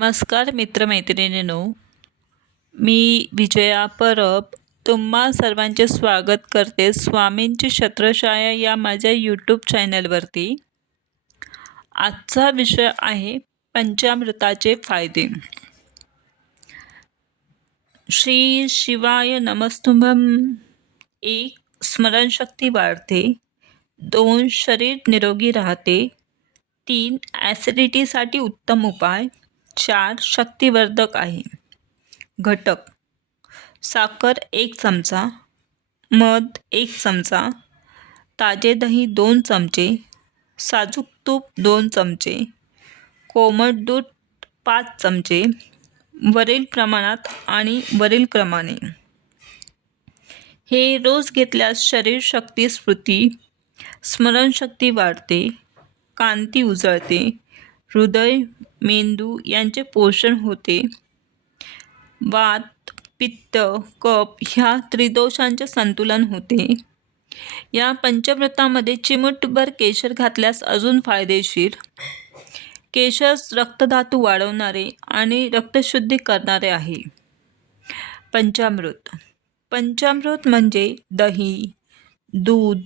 नमस्कार मित्रमैत्रिणींनो मी विजया परब तुम्हा सर्वांचे स्वागत करते स्वामींची छत्रछाया या माझ्या यूट्यूब चॅनलवरती आजचा विषय आहे पंचामृताचे फायदे. श्री शिवाय नमस्तुंभम एक स्मरणशक्ती वाढते. दोन शरीर निरोगी राहते. तीन ॲसिडिटीसाठी उत्तम उपाय. चार शक्तिवर्धक आहे. घटक. साखर एक चमचा मध एक चमचा ताजे दही दोन चमचे साजूक तूप दोन चमचे कोमट दूध पाच चमचे वरील प्रमाणात आणि वरील क्रमाने हे रोज घेतल्यास शरीरशक्ती स्मृती स्मरणशक्ती वाढते कांती उजळते हृदय मेंदू यांचे पोषण होते. वात पित्त कप ह्या त्रिदोषांचे संतुलन होते. या पंचव्रतामध्ये चिमूटभर केशर घातल्यास अजून फायदेशीर. केशर रक्तधातू वाढवणारे आणि रक्तशुद्धी करणारे आहे. पंचामृत. पंचामृत म्हणजे दही दूध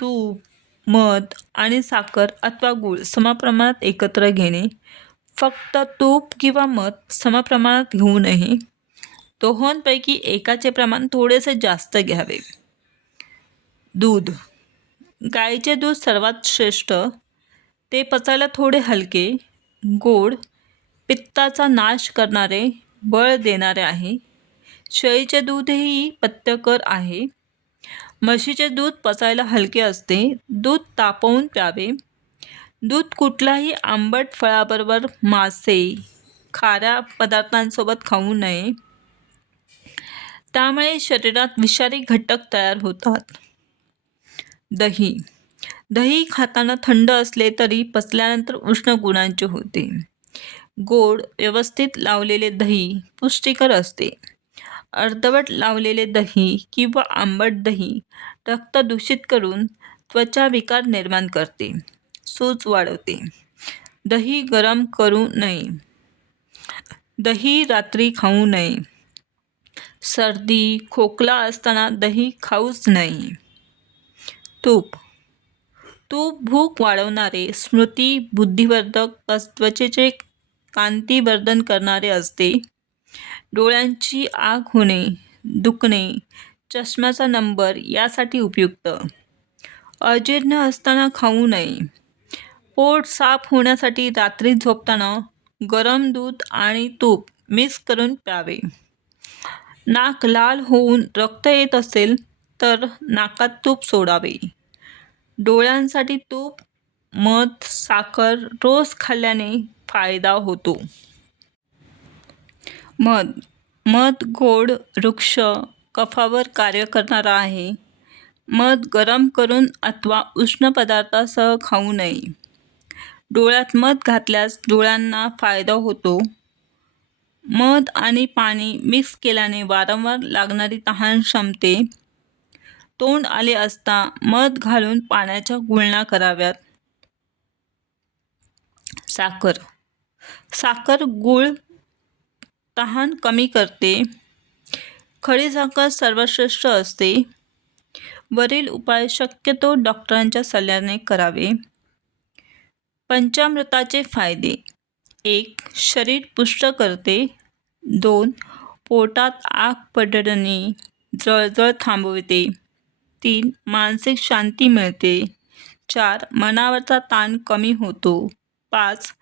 तूप मध आणि साखर अथवा गूळ समप्रमाणात एकत्र घेणे. फक्त तूप किंवा मध समप्रमाणात घेऊ नये. दोहोंपैकी एकाचे प्रमाण थोडेसे जास्त घ्यावे. दूध. गाईचे दूध सर्वात श्रेष्ठ. ते पचायला थोडे हलके. गोड. पित्ताचा नाश करणारे बळ देणारे आहे. शेळीचे दूधही पथ्यकर आहे. म्हशीचे दूध पचायला हलके असते. दूध तापवून प्यावे. दूध कुठलाही आंबट फळाबरोबर मासे खाऱ्या पदार्थांसोबत खाऊ नये. त्यामुळे शरीरात विषारी घटक तयार होतात. दही. दही खाताना थंड असले तरी पचल्यानंतर उष्ण गुणांचे होते. गोड व्यवस्थित लावलेले दही पुष्टिकर असते. अर्धवट लावलेले दही किंवा आंबट दही रक्त दूषित करून त्वचा विकार निर्माण करते. सूज वाढवते. दही गरम करू नये. दही रात्री खाऊ नये. सर्दी खोकला असताना दही खाऊच नाही तूप. तूप भूक वाढवणारे स्मृती बुद्धिवर्धक त्वचेचे कांतीवर्धन करणारे असते. डोळ्यांची आग होणे दुखणे चष्म्याचा नंबर यासाठी उपयुक्त. अजीर्ण असताना खाऊ नये. पोट साफ होण्यासाठी रात्री झोपताना गरम दूध आणि तूप मिक्स करून प्यावे. नाक लाल होऊन रक्त येत असेल तर नाकात तूप सोडावे. डोळ्यांसाठी तूप मध साखर रोज खाल्ल्याने फायदा होतो. मध मध गोड वृक्ष कफावर कार्य करणारा आहे. मध गरम करून अथवा उष्ण पदार्थासह खाऊ नये. डोळ्यात मध घातल्यास डोळ्यांना फायदा होतो. मध आणि पाणी मिक्स केल्याने वारंवार लागणारी तहान क्षमते तोंड आले असता मध घालून पाण्याच्या गुळण्या कराव्यात. साखर साखर गुळ तहान कमी करते. खडी साखर सर्वश्रेष्ठ असते. वरील उपाय शक्यतो डॉक्टरांच्या सल्ल्याने करावे. पंचामृताचे फायदे. एक शरीर पुष्ट करते. दोन पोटात आग पडणे जळजळ थांबवते. तीन मानसिक शांती मिळते. चार मनावरचा ताण कमी होतो. पाच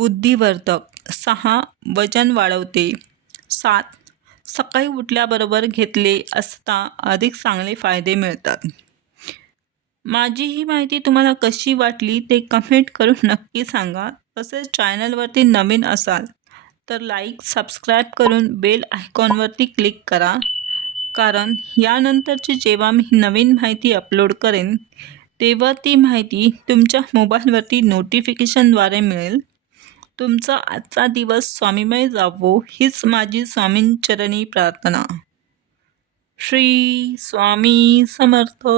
बुद्धिवर्धक. सहा वजन वाढवते. सात सकाळी उठल्याबरोबर घेतले असता अधिक चांगले फायदे मिळतात. माझी ही माहिती तुम्हाला कशी वाटली ते कमेंट करून नक्की सांगा. तसेच चॅनलवरती नवीन असाल तर लाईक सबस्क्राईब करून बेल आयकॉनवरती क्लिक करा. कारण यानंतरची जेव्हा मी नवीन माहिती अपलोड करेन तेव्हा ती माहिती तुमच्या मोबाईलवरती नोटिफिकेशनद्वारे मिळेल. तुमचा आजचा दिवस स्वामीमय जावो हीच माझी स्वामींचरणी प्रार्थना. श्री स्वामी समर्थ.